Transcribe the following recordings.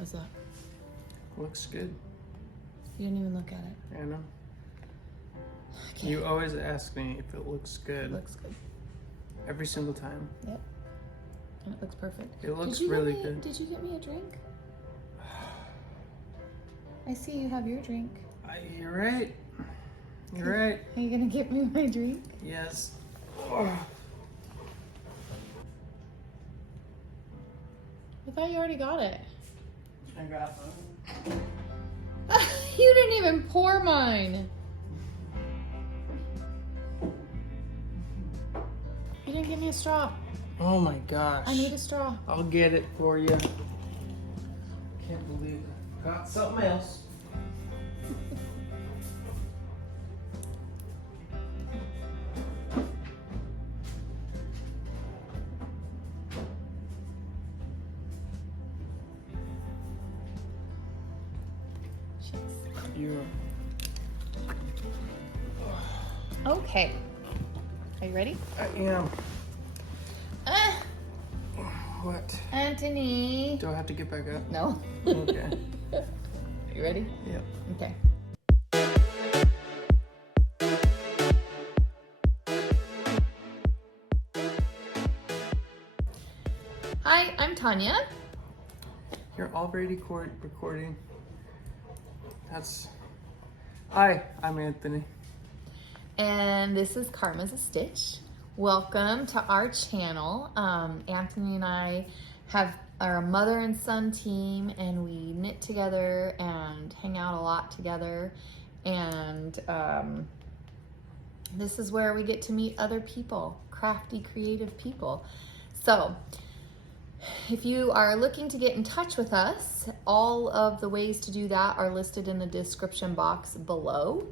How's that? Looks good. You didn't even look at it. I know. Okay. You always ask me if it looks good. It looks good. Every single time. Yep. And it looks perfect. It looks really good. Did you get me a drink? I see you have your drink. You're right. You're right. Are you gonna get me my drink? Yes. I thought you already got it. I got one. You didn't even pour mine. You didn't give me a straw. Oh my gosh. I need a straw. I'll get it for you. Can't believe it. Got something else. You're... Okay. Are you ready? I am. What? Anthony. Do I have to get back up? No. Okay. Are you ready? Yep. Okay. Hi, I'm Tanya. You're already recording. That's... Hi, I'm Anthony. And this is Karma's a Stitch. Welcome to our channel. Anthony and I are a mother and son team, and we knit together and hang out a lot together. And this is where we get to meet other people, crafty, creative people. So if you are looking to get in touch with us, all of the ways to do that are listed in the description box below.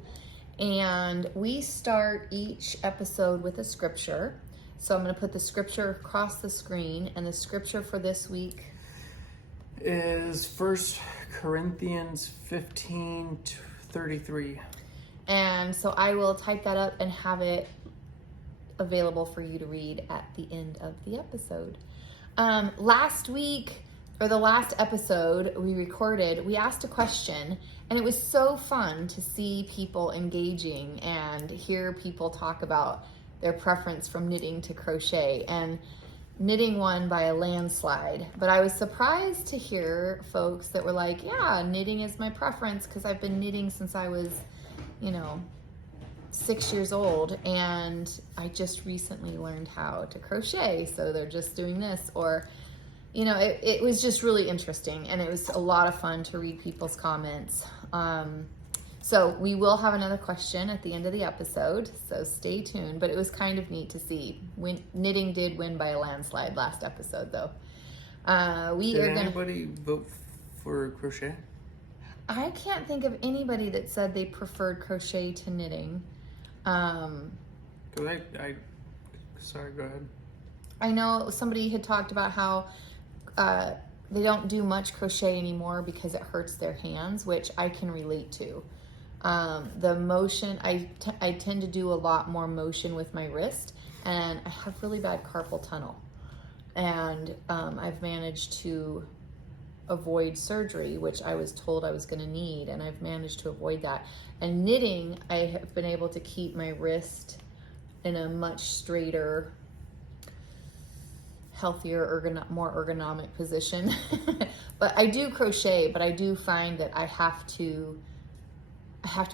And we start each episode with a scripture. So I'm going to put the scripture across the screen, and the scripture for this week is 1 Corinthians 15:33. And so I will type that up and have it available for you to read at the end of the episode. Last week, or the last episode we recorded, we asked a question, and it was so fun to see people engaging and hear people talk about their preference from knitting to crochet, and knitting won by a landslide. But I was surprised to hear folks that were like, yeah, knitting is my preference because I've been knitting since I was, 6 years old, and I just recently learned how to crochet, so they're just doing this. Or it was just really interesting, and it was a lot of fun to read people's comments. So we will have another question at the end of the episode, so stay tuned. But it was kind of neat to see. Knitting did win by a landslide last episode, though. Did anybody vote for crochet? I can't think of anybody that said they preferred crochet to knitting. Sorry, go ahead. I know somebody had talked about how they don't do much crochet anymore because it hurts their hands, which I can relate to. The motion, I tend to do a lot more motion with my wrist, and I have really bad carpal tunnel. And I've managed to avoid surgery, which I was told I was going to need, and I've managed to avoid that. And knitting, I have been able to keep my wrist in a much straighter, healthier, more ergonomic position. But I do crochet, but I do find that I have to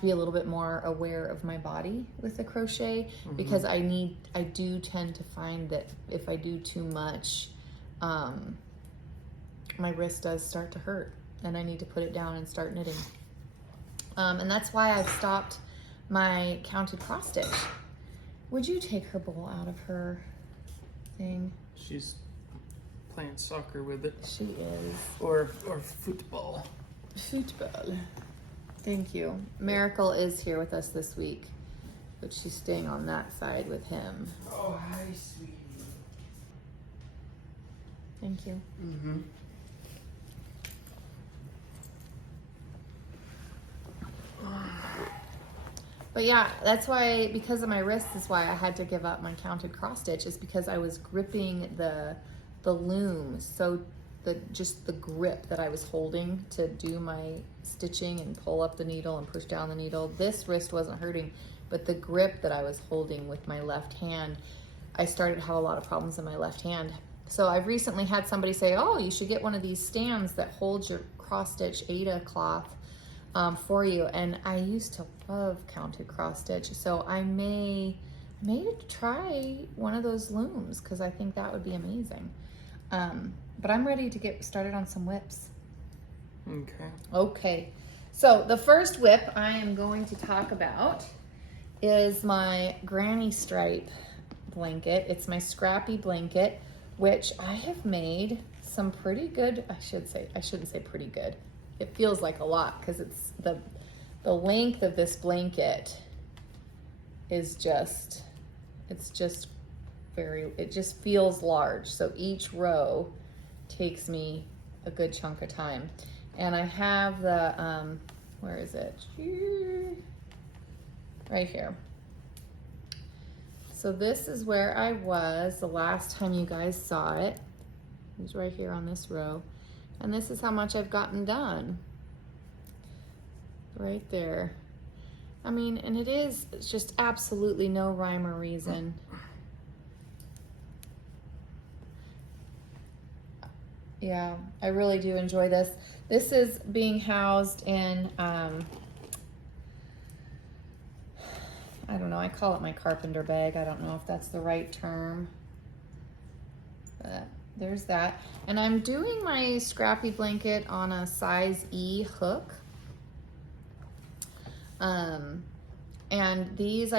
be a little bit more aware of my body with the crochet, because I do tend to find that if I do too much, my wrist does start to hurt, and I need to put it down and start knitting. And that's why I've stopped my counted cross stitch. Would you take her bowl out of her thing? She's playing soccer with it. She is. Or football. Football. Thank you. Miracle is here with us this week, but she's staying on that side with him. Oh, hi, sweetie. Thank you. Mm-hmm. But yeah, that's why, because of my wrist, is why I had to give up my counted cross stitch, is because I was gripping the loom so just the grip that I was holding to do my stitching and pull up the needle and push down the needle. This wrist wasn't hurting, but the grip that I was holding with my left hand, I started to have a lot of problems in my left hand. So I've recently had somebody say, oh, you should get one of these stands that holds your cross stitch Aida cloth for you. And I used to love counted cross stitch. So I may try one of those looms because I think that would be amazing. But I'm ready to get started on some whips. Okay. So the first whip I am going to talk about is my granny stripe blanket. It's my scrappy blanket, which I have made some pretty good, I shouldn't say pretty good. It feels like a lot because it's the length of this blanket is just, it just feels large. So each row takes me a good chunk of time. And I have the, where is it? Right here. So this is where I was the last time you guys saw it. It was right here on this row. And this is how much I've gotten done. Right there. I mean, and it's just absolutely no rhyme or reason. Yeah, I really do enjoy this. This is being housed in, I don't know, I call it my carpenter bag. I don't know if that's the right term. But there's that. And I'm doing my scrappy blanket on a size E hook. And these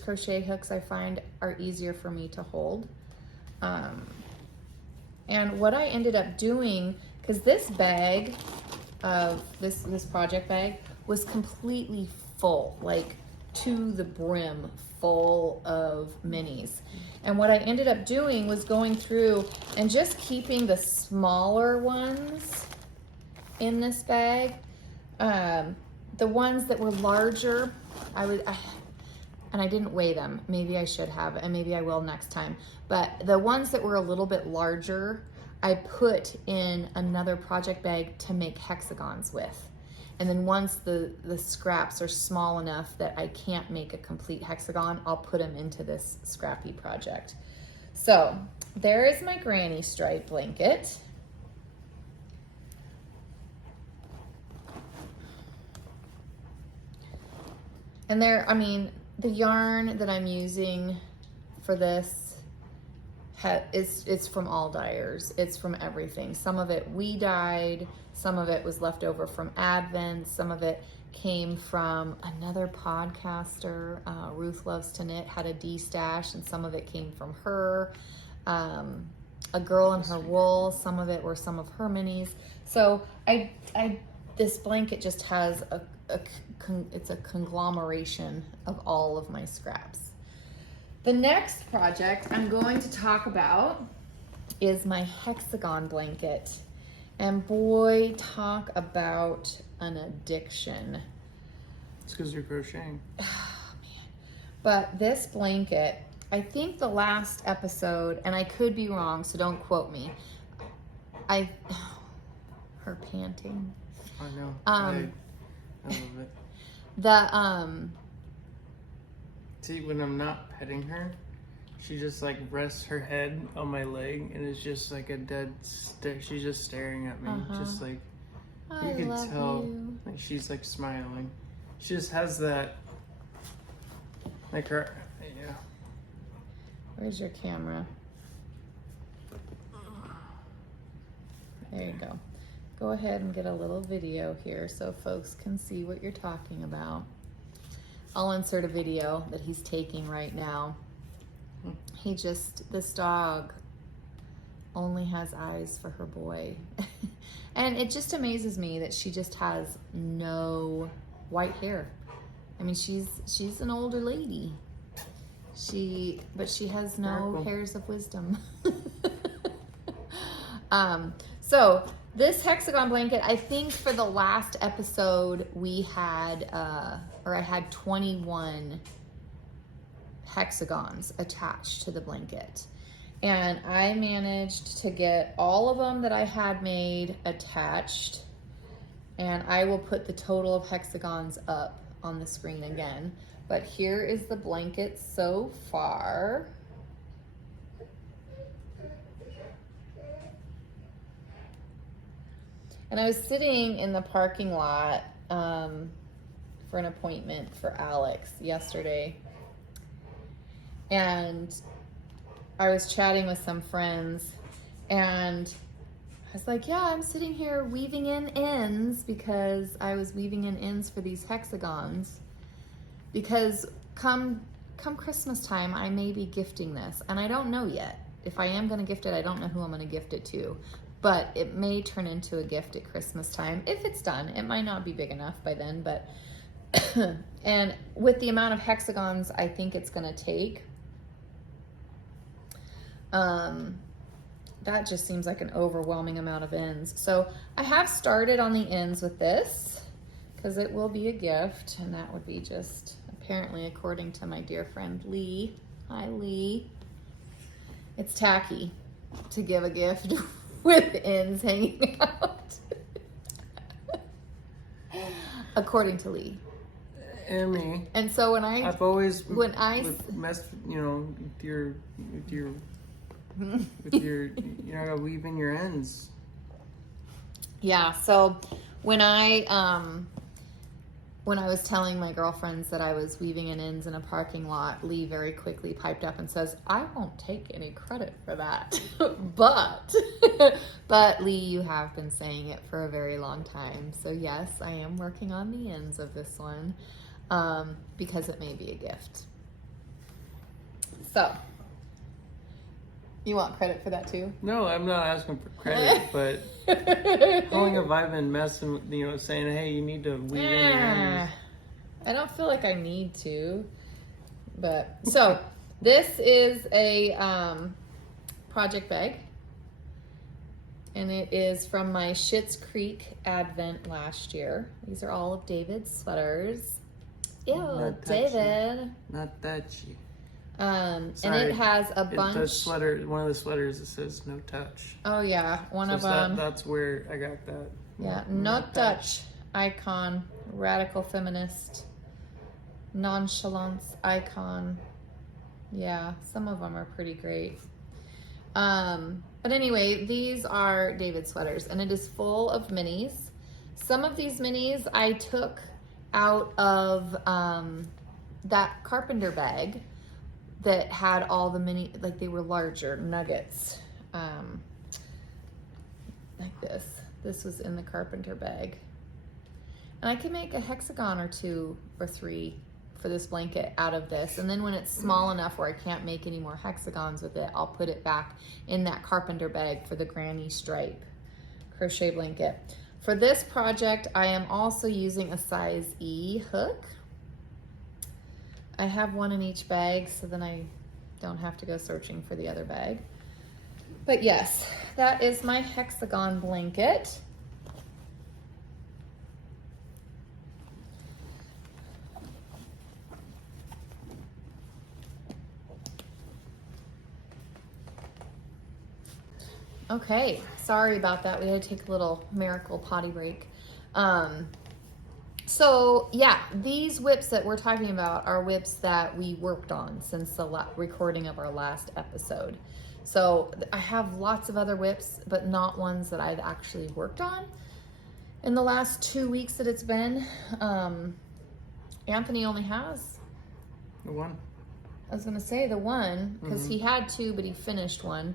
crochet hooks I find are easier for me to hold. And what I ended up doing, because this bag of this project bag was completely full, like to the brim full of minis. And what I ended up doing was going through and just keeping the smaller ones in this bag. The ones that were larger, and I didn't weigh them. Maybe I should have, and maybe I will next time. But the ones that were a little bit larger, I put in another project bag to make hexagons with. And then once the scraps are small enough that I can't make a complete hexagon, I'll put them into this scrappy project. So there is my granny stripe blanket. And there, I mean, the yarn that I'm using for this it's from all dyers. It's from everything. Some of it we dyed, some of it was left over from Advent, some of it came from another podcaster, Ruth Loves to Knit, had a D-stash, and some of it came from her. A Girl in Her Wool, some of it were some of her minis. So this blanket just has it's a conglomeration of all of my scraps. The next project I'm going to talk about is my hexagon blanket. And boy, talk about an addiction. It's because you're crocheting. Oh, man. But this blanket, I think the last episode, and I could be wrong, so don't quote me. Her panting. I know. I love it. See, when I'm not petting her, she just like rests her head on my leg and is just like a dead stare. She's just staring at me, just like you can tell. Like she's like smiling. She just has that, like her, yeah. Where's your camera? There you go. Go ahead and get a little video here so folks can see what you're talking about. I'll insert a video that he's taking right now. This dog only has eyes for her boy. And it just amazes me that she just has no white hair. I mean, she's an older lady. But she has no hairs of wisdom. So this hexagon blanket, I think for the last episode we had, I had 21 hexagons attached to the blanket. And I managed to get all of them that I had made attached. And I will put the total of hexagons up on the screen again. But here is the blanket so far. And I was sitting in the parking lot for an appointment for Alex yesterday. And I was chatting with some friends, and I was like, yeah, I'm sitting here weaving in ends because I was weaving in ends for these hexagons. Because come Christmas time, I may be gifting this, and I don't know yet. If I am going to gift it, I don't know who I'm going to gift it to. But it may turn into a gift at Christmas time if it's done. It might not be big enough by then, but and with the amount of hexagons I think it's going to take, that just seems like an overwhelming amount of ends. So I have started on the ends with this because it will be a gift, and that would be just apparently, according to my dear friend Lee. Hi, Lee. It's tacky to give a gift with ends hanging out. According to Lee. And me. And so I've always messed, with your weaving your ends. Yeah, so when I was telling my girlfriends that I was weaving in ends in a parking lot, Lee very quickly piped up and says, I won't take any credit for that. But Lee, you have been saying it for a very long time. So yes, I am working on the ends of this one because it may be a gift. So, you want credit for that too? No, I'm not asking for credit, but pulling a vibe and messing, saying, hey, you need to weave in your ends. I don't feel like I need to, but so this is a project bag, and it is from my Schitt's Creek Advent last year. These are all of David's sweaters. Ew, Not David. Not touchy. And it has a bunch. One of the sweaters that says no touch. Oh yeah, one of them. That's where I got that. Yeah, no touch icon, radical feminist, nonchalance icon. Yeah, some of them are pretty great. But anyway, these are David sweaters, and it is full of minis. Some of these minis I took out of that carpenter bag that had all the mini, like they were larger nuggets, like this. This was in the carpenter bag. And I can make a hexagon or 2 or 3 for this blanket out of this. And then when it's small enough where I can't make any more hexagons with it, I'll put it back in that carpenter bag for the granny stripe crochet blanket. For this project, I am also using a size E hook. I have one in each bag, so then I don't have to go searching for the other bag. But yes, that is my hexagon blanket. Okay, sorry about that. We had to take a little miracle potty break. So yeah, these whips that we're talking about are whips that we worked on since the recording of our last episode. So I have lots of other whips, but not ones that I've actually worked on in the last 2 weeks that it's been. Anthony only has the one. I was gonna say the one, because he had 2, but he finished one.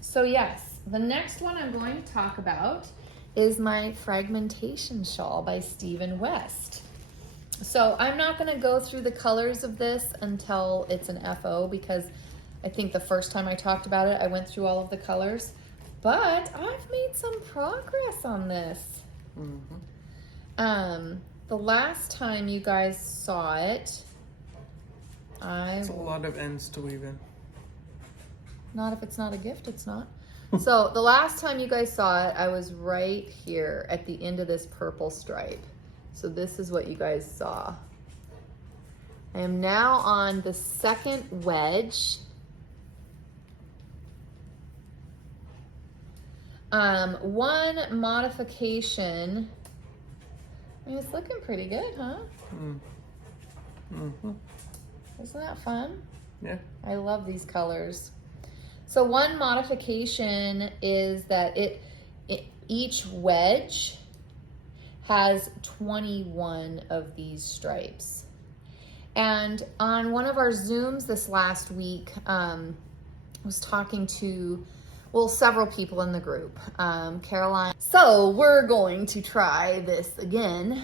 So yes, the next one I'm going to talk about is my fragmentation shawl by Stephen West. So I'm not going to go through the colors of this until it's an FO, because I think the first time I talked about it, I went through all of the colors, but I've made some progress on this. The last time you guys saw it, It's a lot of ends to weave in. Not if it's not a gift, it's not. So the last time you guys saw it, I was right here at the end of this purple stripe. So this is what you guys saw. I am now on the second wedge. One modification, I mean, it's looking pretty good, huh? Mm-hmm. Isn't that fun? Yeah. I love these colors. So one modification is that each wedge has 21 of these stripes. And on one of our Zooms this last week, I was talking to, well, several people in the group, Caroline. So we're going to try this again.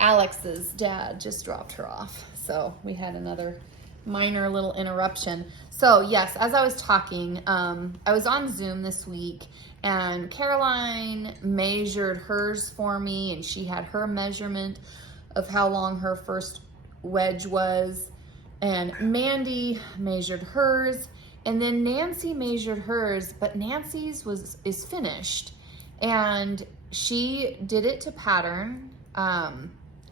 Alex's dad just dropped her off. So we had another minor little interruption. So yes, as I was talking, I was on Zoom this week and Caroline measured hers for me and she had her measurement of how long her first wedge was. And Mandy measured hers and then Nancy measured hers, but Nancy's is finished. And she did it to pattern.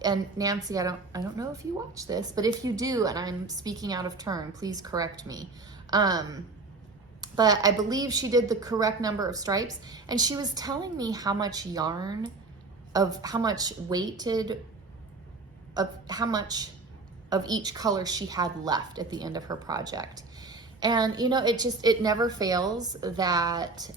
And Nancy, I don't know if you watch this, but if you do, and I'm speaking out of turn, please correct me. But I believe she did the correct number of stripes, and she was telling me how much yarn, of how much weighted, of how much of each color she had left at the end of her project. And you know, it never fails that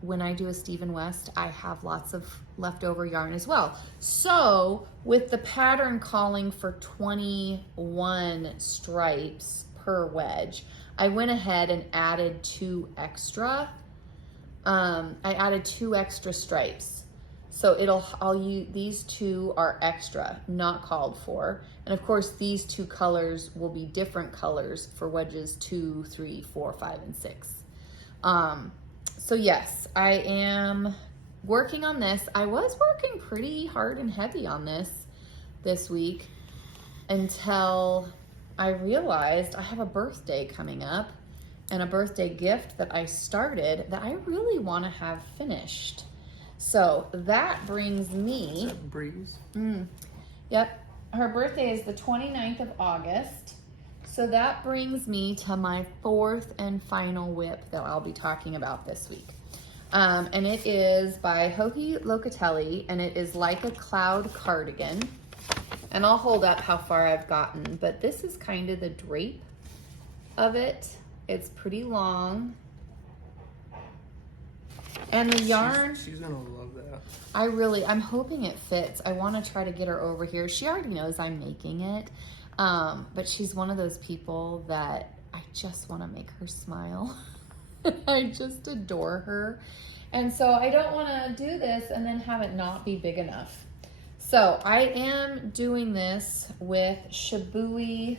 when I do a Stephen West, I have lots of leftover yarn as well. So with the pattern calling for 21 stripes per wedge, I went ahead and added 2 extra. I added 2 extra stripes. So these 2 are extra, not called for. And of course, these 2 colors will be different colors for wedges 2, 3, 4, 5, and 6. So yes, I am working on this. I was working pretty hard and heavy on this week until I realized I have a birthday coming up and a birthday gift that I started that I really want to have finished. So that brings me... Is that Breeze? Yep. Her birthday is the 29th of August. So that brings me to my 4th and final whip that I'll be talking about this week. And it is by Joji Locatelli, and it is like a cloud cardigan. And I'll hold up how far I've gotten, but this is kind of the drape of it. It's pretty long. And the yarn, she's gonna love that. I'm hoping it fits. I want to try to get her over here. She already knows I'm making it, but she's one of those people that I just want to make her smile. I just adore her. And so I don't want to do this and then have it not be big enough. So I am doing this with Shibui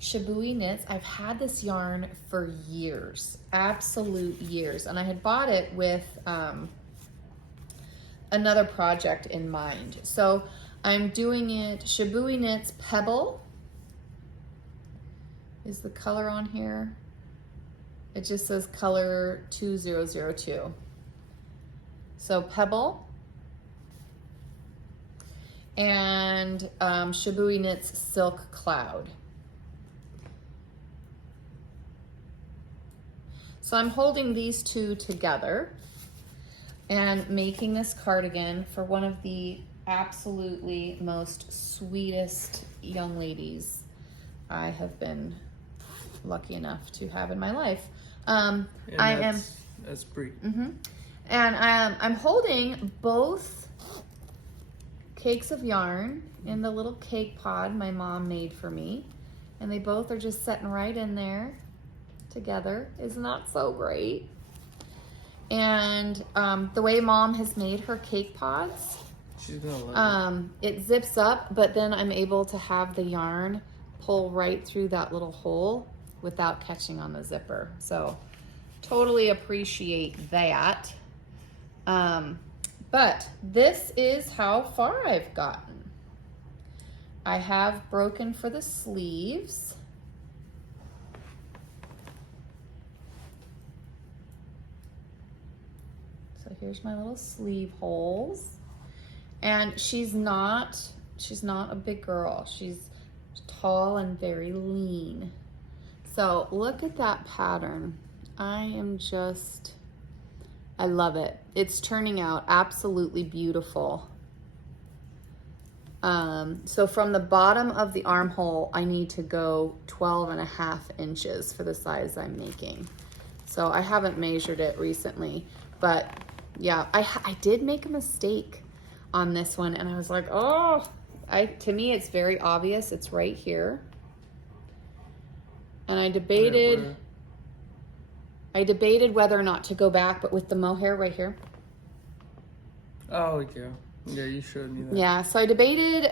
Knits. I've had this yarn for years, absolute years. And I had bought it with another project in mind. So I'm doing it, Shibui Knits Pebble is the color on here. It just says color 2002. So Pebble. And Shibui Knits Silk Cloud. So I'm holding these 2 together and making this cardigan for one of the absolutely most sweetest young ladies I have been lucky enough to have in my life. That's Brie. And I'm holding both cakes of yarn in the little cake pod my mom made for me. And they both are just sitting right in there together. Isn't that so great? And the way mom has made her cake pods, she's gonna love it zips up, but then I'm able to have the yarn pull right through that little hole without catching on the zipper. So totally appreciate that. But this is how far I've gotten. I have broken for the sleeves. So here's my little sleeve holes. And she's not a big girl. She's tall and very lean. So look at that pattern. I am just I love it. It's turning out absolutely beautiful. So from the bottom of the armhole, I need to go 12.5 inches for the size I'm making. So I haven't measured it recently, but yeah, I did make a mistake on this one, and I was like, oh, to me it's very obvious. It's right here. And I debated whether or not to go back, but with the mohair right here. Oh, yeah. Yeah, you showed me that. Yeah, so I debated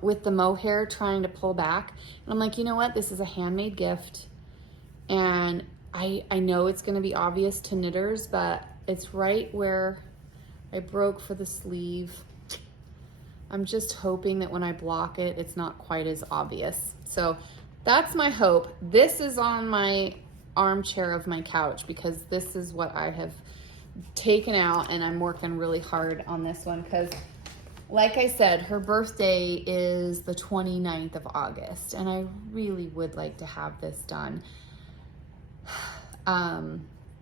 with the mohair trying to pull back. And I'm like, you know what? This is a handmade gift. And I know it's going to be obvious to knitters, but it's right where I broke for the sleeve. I'm just hoping that when I block it, it's not quite as obvious. So that's my hope. This is on my armchair of my couch because this is what I have taken out, and I'm working really hard on this one because, like I said, her birthday is the 29th of August, and I really would like to have this done.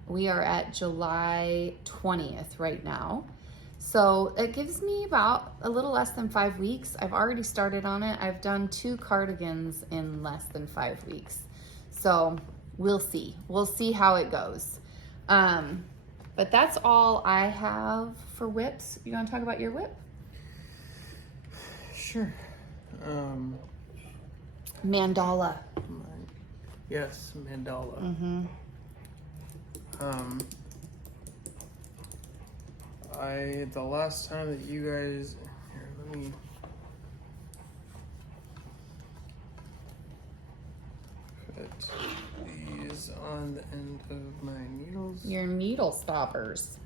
We are at July 20th right now. So it gives me about a little less than 5 weeks. I've already started on it. I've done 2 cardigans in less than 5 weeks. So we'll see. We'll see how it goes. But that's all I have for whips. You want to talk about your whip? Sure. Mandala. Yes, mandala. Mm-hmm. The last time that you guys, here, let me put these on the end of my needles. Your needle stoppers.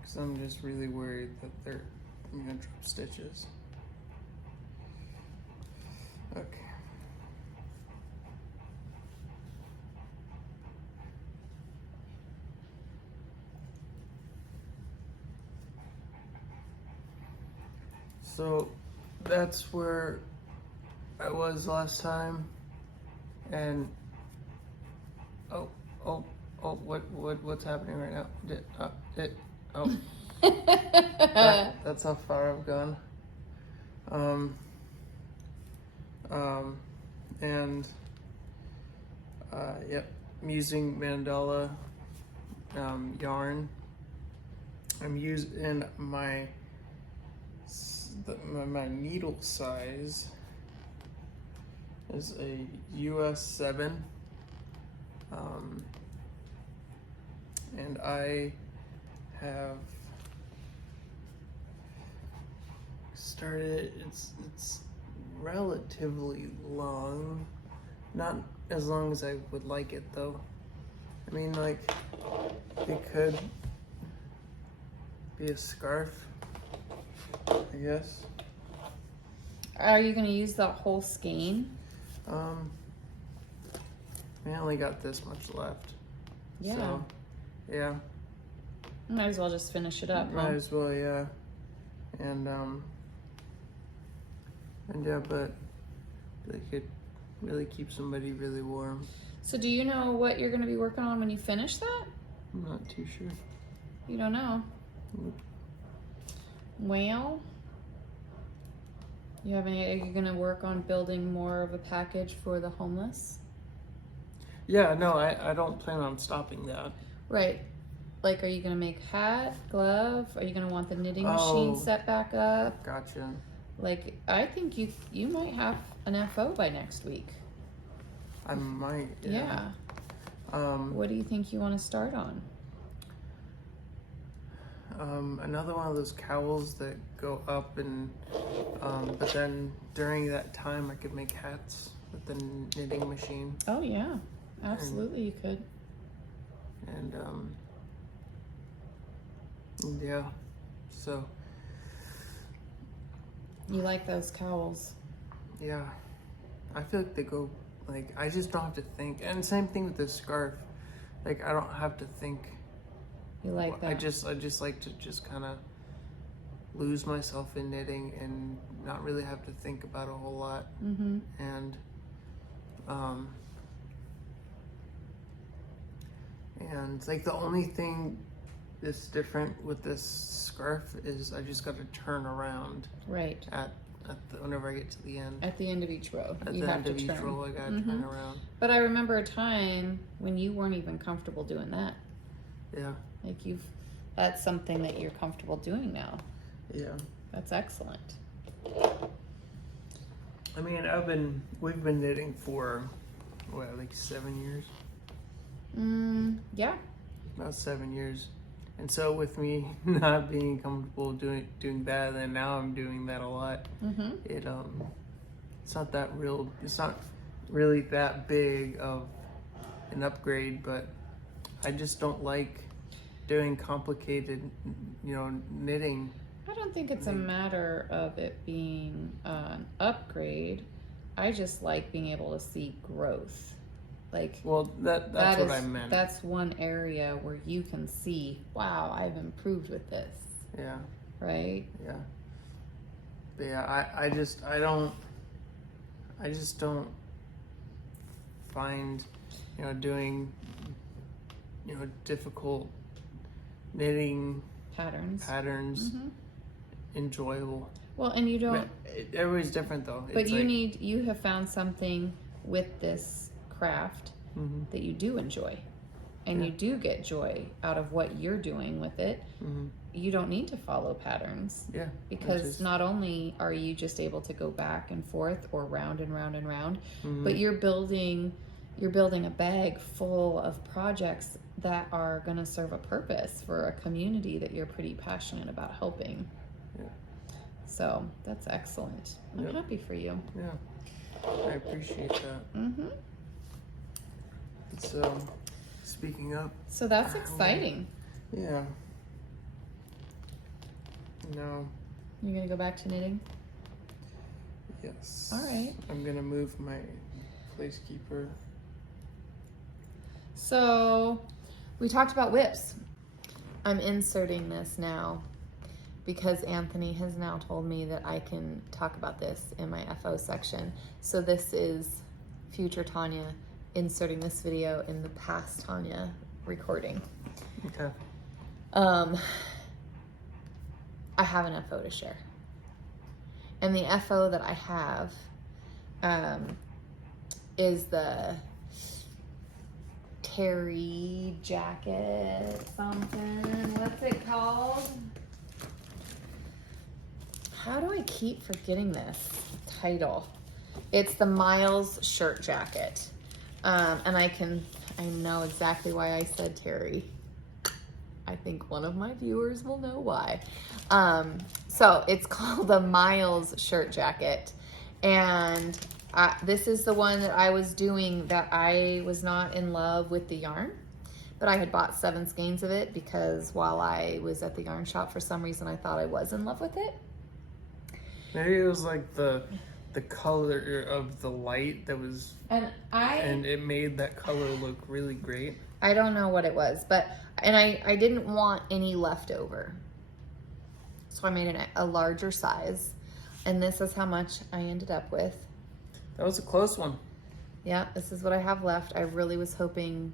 Because I'm just really worried that they're gonna drop stitches. Okay. So that's where I was last time, and what's happening right now? That's how far I've gone. Yep, I'm using mandala yarn. I'm using my needle size is a US 7, and I have started. It's relatively long, not as long as I would like it though. I mean, like, it could be a scarf, I guess. Are you going to use that whole skein? I only got this much left. Yeah. So, yeah. Might as well just finish it up. Might as well, yeah. And yeah, but they could really keep somebody really warm. So do you know what you're going to be working on when you finish that? I'm not too sure. You don't know? Nope. Well, are you going to work on building more of a package for the homeless? Yeah, no, I don't plan on stopping that. Right. Like, are you going to make hat, glove? Are you going to want the knitting machine set back up? Gotcha. Like, I think you might have an FO by next week. I might, yeah. What do you think you want to start on? Another one of those cowls that go up, and but then during that time I could make hats with the knitting machine. Oh yeah, absolutely, you could. And yeah, so you like those cowls? Yeah, I feel like they go, like, I just don't have to think. And same thing with this scarf, like, I don't have to think. You like that? I just like to just kind of lose myself in knitting and not really have to think about a whole lot. Mm-hmm. And like the only thing this different with this scarf is I just got to turn around Right. Whenever I get to the end. At the end of each row. At you the have end to of each turn. row, I gotta turn around. But I remember a time when you weren't even comfortable doing that. Yeah. Like that's something that you're comfortable doing now. Yeah. That's excellent. I mean, we've been knitting for, what, like 7 years? Yeah. About 7 years. And so with me not being comfortable doing that, and now I'm doing that a lot, it's not really that big of an upgrade, but I just don't like doing complicated, knitting. I don't think it's a matter of it being an upgrade. I just like being able to see growth. Well, that's what I meant. That's one area where you can see, wow, I've improved with this. Yeah. Right? Yeah. But yeah, I just don't find, doing, difficult knitting patterns enjoyable. Well, and you don't. Everybody's different though. But you have found something with this craft that you do enjoy, and you do get joy out of what you're doing with it. You don't need to follow patterns. Yeah. Because not only are you just able to go back and forth or round and round and round, but you're building a bag full of projects that are going to serve a purpose for a community that you're pretty passionate about helping. Yeah. So that's excellent. I'm happy for you. Yeah. I appreciate that. So, speaking of. So that's exciting. Yeah. No. You're going to go back to knitting? Yes. All right. I'm going to move my placekeeper. So we talked about whips. I'm inserting this now because Anthony has now told me that I can talk about this in my FO section. So this is future Tanya inserting this video in the past Tanya recording. Okay. I have an FO to share. And the FO that I have is the terry jacket something. What's it called? How do I keep forgetting this title? It's the Miles shirt jacket. And I know exactly why I said terry. I think one of my viewers will know why. So it's called the Miles shirt jacket. And this is the one that I was doing that I was not in love with the yarn, but I had bought 7 skeins of it because while I was at the yarn shop, for some reason I thought I was in love with it. Maybe it was like the color of the light that was, and it made that color look really great. I don't know what it was, and I didn't want any leftover. So I made a larger size, and this is how much I ended up with. That was a close one. Yeah, this is what I have left. I really was hoping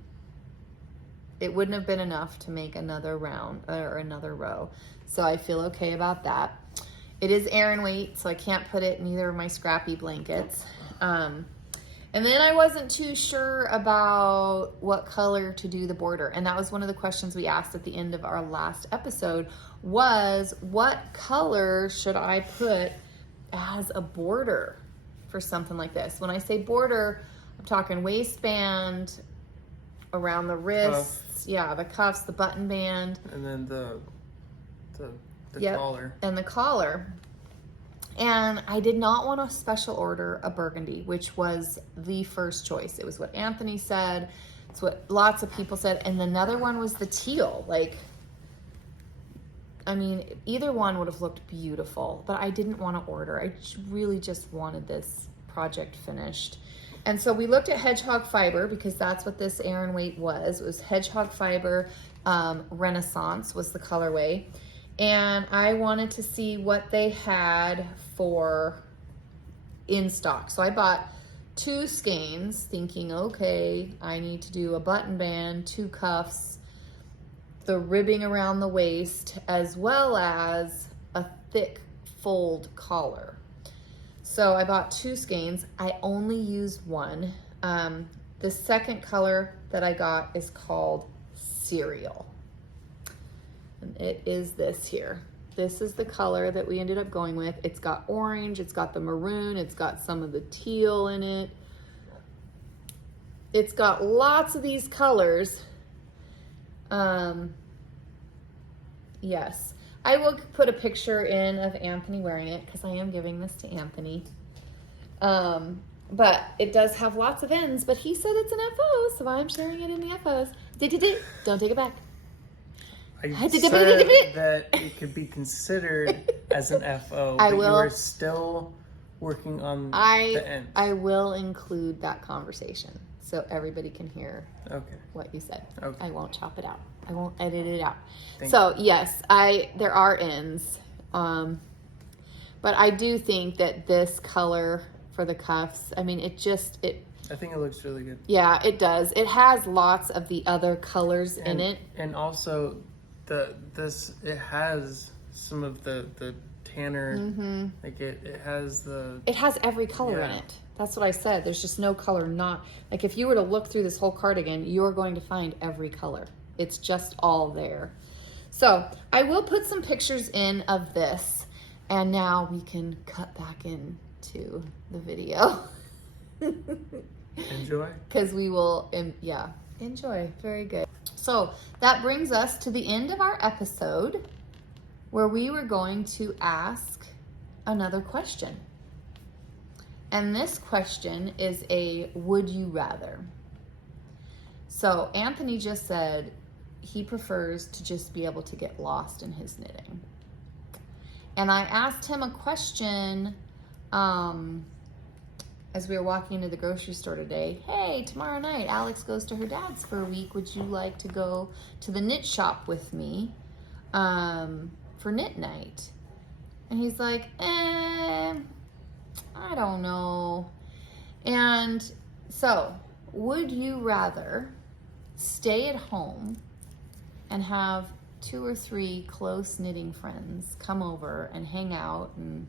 it wouldn't have been enough to make another round or another row. So I feel okay about that. It is Aran weight, so I can't put it in either of my scrappy blankets. And then I wasn't too sure about what color to do the border. And that was one of the questions we asked at the end of our last episode was, what color should I put as a border for something like this? When I say border, I'm talking waistband, around the wrists, the cuffs, the button band. And then the collar. And the collar. And I did not want to special order a burgundy, which was the first choice. It was what Anthony said. It's what lots of people said. And another one was the teal. Either one would have looked beautiful, but I didn't want to order. I really just wanted this project finished. And so we looked at hedgehog fiber because that's what this Aran weight was. It was hedgehog fiber. Renaissance was the colorway. And I wanted to see what they had for in stock. So I bought 2 skeins thinking, okay, I need to do a button band, 2 cuffs, the ribbing around the waist, as well as a thick fold collar. So I bought 2 skeins. I only used one. The second color that I got is called Cereal. And it is this here. This is the color that we ended up going with. It's got orange, it's got the maroon, it's got some of the teal in it. It's got lots of these colors. Yes. I will put a picture in of Anthony wearing it because I am giving this to Anthony. But it does have lots of ends, but he said it's an FO, so I'm sharing it in the FOs. Don't take it back. I said that it could be considered as an FO, but you are still working on the ends. I will include that conversation so everybody can hear what you said. Okay. I won't chop it out. I won't edit it out. Thank you. Yes, there are ends. But I do think that this color for the cuffs, I mean, I think it looks really good. Yeah, it does. It has lots of the other colors in it. And also, it has some of the tanner, like it has every color in it. That's what I said. There's just no color not, like if you were to look through this whole cardigan, you're going to find every color. It's just all there. So I will put some pictures in of this, and now we can cut back into the video. Enjoy. Because we will, enjoy. Very good. So that brings us to the end of our episode, where we were going to ask another question. And this question is a would you rather. So Anthony just said he prefers to just be able to get lost in his knitting. And I asked him a question as we were walking into the grocery store today. Hey, tomorrow night Alex goes to her dad's for a week. Would you like to go to the knit shop with me for knit night? And he's like, I don't know. And so, would you rather stay at home and have 2 or 3 close knitting friends come over and hang out and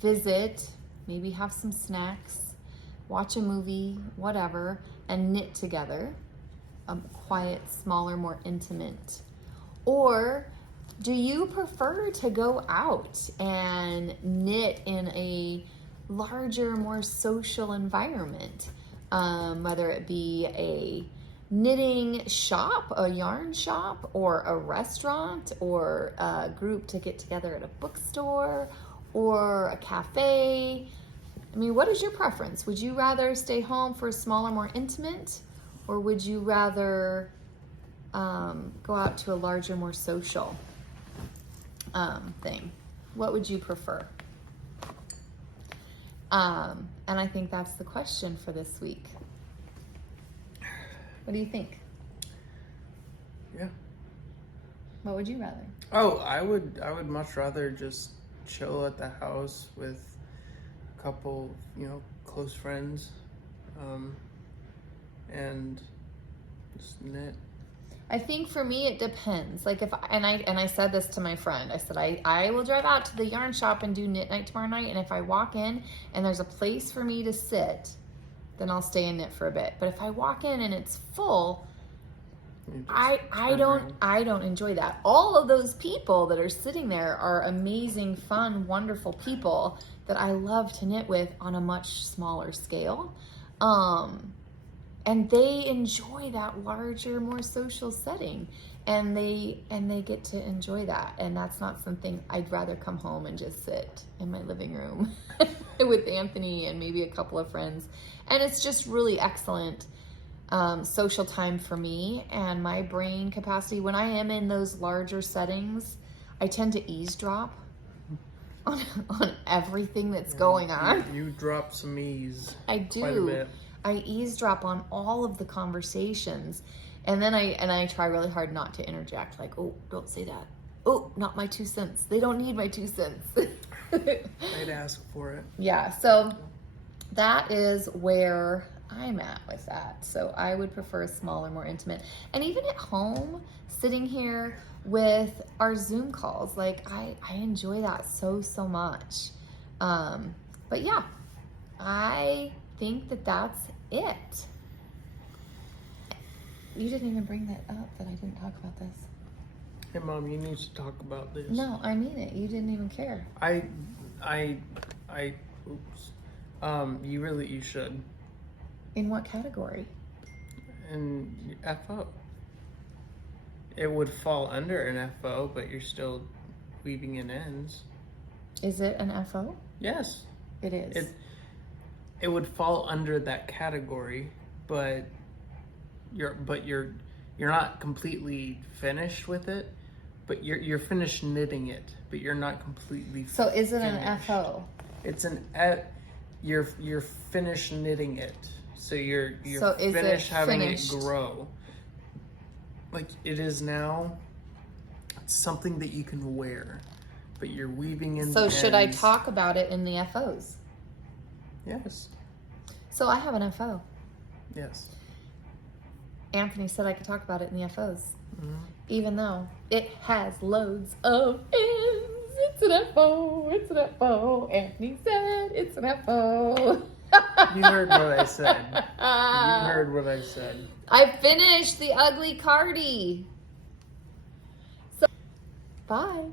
visit, maybe have some snacks, watch a movie, whatever, and knit together, a quiet, smaller, more intimate? Or do you prefer to go out and knit in a larger, more social environment, whether it be a knitting shop, a yarn shop, or a restaurant, or a group to get together at a bookstore, or a cafe? I mean, what is your preference? Would you rather stay home for a smaller, more intimate, or would you rather go out to a larger, more social thing? What would you prefer? And I think that's the question for this week. What do you think? Yeah. What would you rather? Oh, I would much rather just chill at the house with a couple, close friends, and just knit. I think for me it depends. Like I said this to my friend. I said I will drive out to the yarn shop and do knit night tomorrow night, and if I walk in and there's a place for me to sit, then I'll stay and knit for a bit. But if I walk in and it's full, I don't enjoy that. All of those people that are sitting there are amazing, fun, wonderful people that I love to knit with on a much smaller scale. And they enjoy that larger, more social setting, and they get to enjoy that. And that's not something I'd rather come home and just sit in my living room with Anthony and maybe a couple of friends. And it's just really excellent social time for me and my brain capacity. When I am in those larger settings, I tend to eavesdrop on everything that's going on. You drop some ease. I do. Quite a bit. I eavesdrop on all of the conversations, and then I try really hard not to interject, like, oh, don't say that. Oh, not my 2 cents. They don't need my 2 cents. I'd ask for it. Yeah, so that is where I'm at with that. So I would prefer a smaller, more intimate. And even at home, sitting here with our Zoom calls, like I enjoy that so much. But yeah, I think that that's it. You didn't even bring that up, that I didn't talk about this. Hey Mom, you need to talk about this. No, I mean it. You didn't even care. Oops. You should. In what category? And FO. It would fall under an FO, but you're still weaving in ends. Is it an FO? Yes. It is. It would fall under that category, but you're not completely finished with it, but you're finished knitting it, but you're not completely So is it finished. an FO? It's you're finished knitting it. So you're So is finished it having finished? it grow. Like it is now something that you can wear, but you're weaving in. So the should I ends. talk about it in the FOs? Yes. So I have an FO. Yes. Anthony said I could talk about it in the FOs, Mm-hmm. even though it has loads of ends. It's an FO. It's an FO. Anthony said it's an FO. You heard what I said. You heard what I said. I finished the ugly cardi. So, bye.